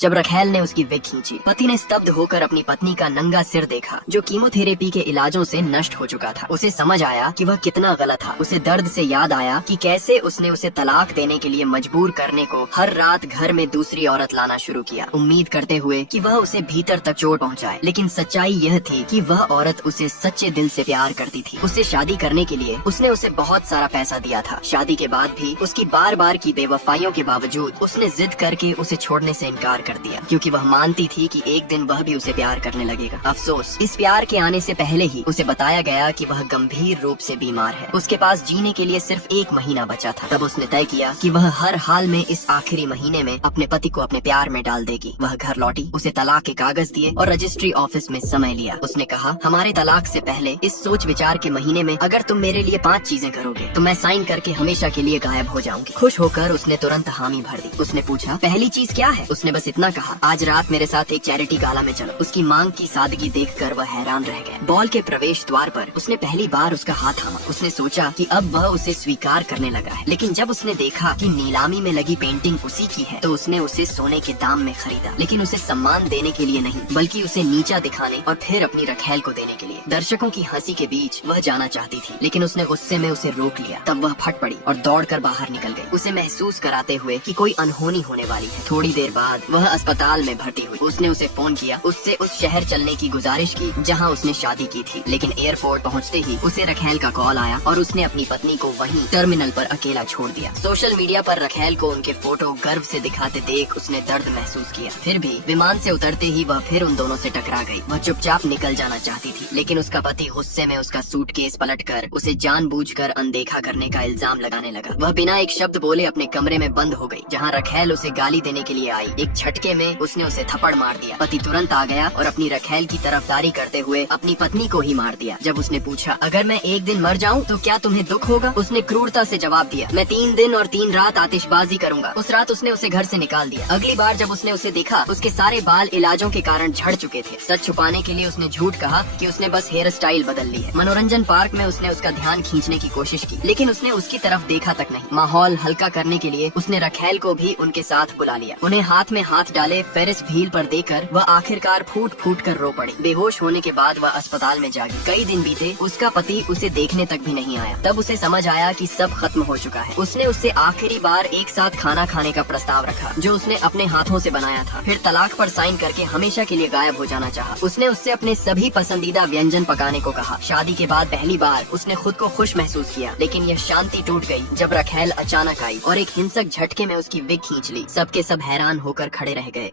जब रखैल ने उसकी विग खींची, पति ने स्तब्ध होकर अपनी पत्नी का नंगा सिर देखा जो कीमोथेरेपी के इलाजों से नष्ट हो चुका था। उसे समझ आया कि वह कितना गलत था। उसे दर्द से याद आया कि कैसे उसने उसे तलाक देने के लिए मजबूर करने को हर रात घर में दूसरी औरत लाना शुरू किया, उम्मीद करते हुए कि वह उसे भीतर तक चोट पहुंचाए। लेकिन सच्चाई यह थी कि वह औरत उसे सच्चे दिल से प्यार करती थी। उससे शादी करने के लिए उसने उसे बहुत सारा पैसा दिया था। शादी के बाद भी उसकी बार बार की बेवफाइयों के बावजूद उसने जिद करके उसे छोड़ने से इनकार कर दिया, क्योंकि वह मानती थी कि एक दिन वह भी उसे प्यार करने लगेगा। अफसोस, इस प्यार के आने से पहले ही उसे बताया गया कि वह गंभीर रूप से बीमार है। उसके पास जीने के लिए सिर्फ 1 महीना बचा था। तब उसने तय किया कि वह हर हाल में इस आखिरी महीने में अपने पति को अपने प्यार में डाल देगी। वह घर लौटी, उसे तलाक के कागज दिए और रजिस्ट्री ऑफिस में समय लिया। उसने कहा, हमारे तलाक से पहले इस सोच विचार के महीने में अगर तुम मेरे लिए 5 चीजें करोगे तो मैं साइन करके हमेशा के लिए गायब हो जाऊंगी। खुश होकर उसने तुरंत हामी भर दी। उसने पूछा, पहली चीज क्या है? उसने बस इतना कहा, आज रात मेरे साथ एक चैरिटी गाला में चलो। उसकी मांग की सादगी देखकर वह हैरान रह गया। बॉल के प्रवेश द्वार पर उसने पहली बार उसका हाथ थामा। उसने सोचा कि अब वह उसे स्वीकार करने लगा है, लेकिन जब उसने देखा कि नीलामी में लगी पेंटिंग उसी की है तो उसने उसे सोने के दाम में खरीदा, लेकिन उसे सम्मान देने के लिए नहीं, बल्कि उसे नीचा दिखाने और फिर अपनी रखैल को देने के लिए। दर्शकों की हंसी के बीच वह जाना चाहती थी, लेकिन उसने गुस्से में उसे रोक लिया। तब वह फट पड़ी और दौड़कर बाहर निकल गई, उसे महसूस कराते हुए कि कोई अनहोनी होने वाली है। थोड़ी देर बाद वह अस्पताल में भर्ती हुई। उसने उसे फोन किया, उससे उस शहर चलने की गुजारिश की जहां उसने शादी की थी, लेकिन एयरपोर्ट पहुंचते ही उसे रखैल का कॉल आया और उसने अपनी पत्नी को वहीं टर्मिनल पर अकेला छोड़ दिया। सोशल मीडिया पर रखैल को उनके फोटो गर्व से दिखाते देख उसने दर्द महसूस किया। फिर भी विमान से उतरते ही वह फिर उन दोनों से टकरा गई। वह चुपचाप निकल जाना चाहती थी, लेकिन उसका पति गुस्से में उसका सूटकेस पलटकर उसे जानबूझकर अनदेखा करने का इल्जाम लगाने लगा। वह बिना एक शब्द बोले अपने कमरे में बंद हो गई, जहाँ रखैल उसे गाली देने के लिए आई। एक झटके में उसने उसे थप्पड़ मार दिया। पति तुरंत आ गया और अपनी रखैल की तरफदारी करते हुए अपनी पत्नी को ही मार दिया। जब उसने पूछा, अगर मैं एक दिन मर जाऊं तो क्या तुम्हें दुख होगा? उसने क्रूरता से जवाब दिया, मैं 3 दिन और 3 रात आतिशबाजी करूंगा। उस रात उसने उसे घर से निकाल दिया। अगली बार जब उसने उसे देखा, उसके सारे बाल इलाजों के कारण झड़ चुके थे। सच छुपाने के लिए उसने झूठ कहा कि उसने बस हेयर स्टाइल बदल ली है। मनोरंजन पार्क में उसने उसका ध्यान खींचने की कोशिश की, लेकिन उसने उसकी तरफ देखा तक नहीं। माहौल हल्का करने के लिए उसने रखैल को भी उनके साथ बुला लिया। उन्हें हाथ में हाथ डाले फेरिस व्हील पर देकर वह आखिरकार फूट फूट कर रो पड़ी। बेहोश होने के बाद वह अस्पताल में जागी। कई दिन बीते, उसका पति उसे देखने तक भी नहीं आया। तब उसे समझ आया कि सब खत्म हो चुका है। उसने उससे आखिरी बार एक साथ खाना खाने का प्रस्ताव रखा, जो उसने अपने हाथों से बनाया था। फिर तलाक पर साइन करके हमेशा के लिए गायब हो जाना चाहा। उसने उससे अपने सभी पसंदीदा व्यंजन पकाने को कहा। शादी के बाद पहली बार उसने खुद को खुश महसूस किया, लेकिन यह शांति टूट गई जब रखैल अचानक आई और एक हिंसक झटके में उसकी विग खींच ली। सबके सब हैरान होकर खड़े रह गए।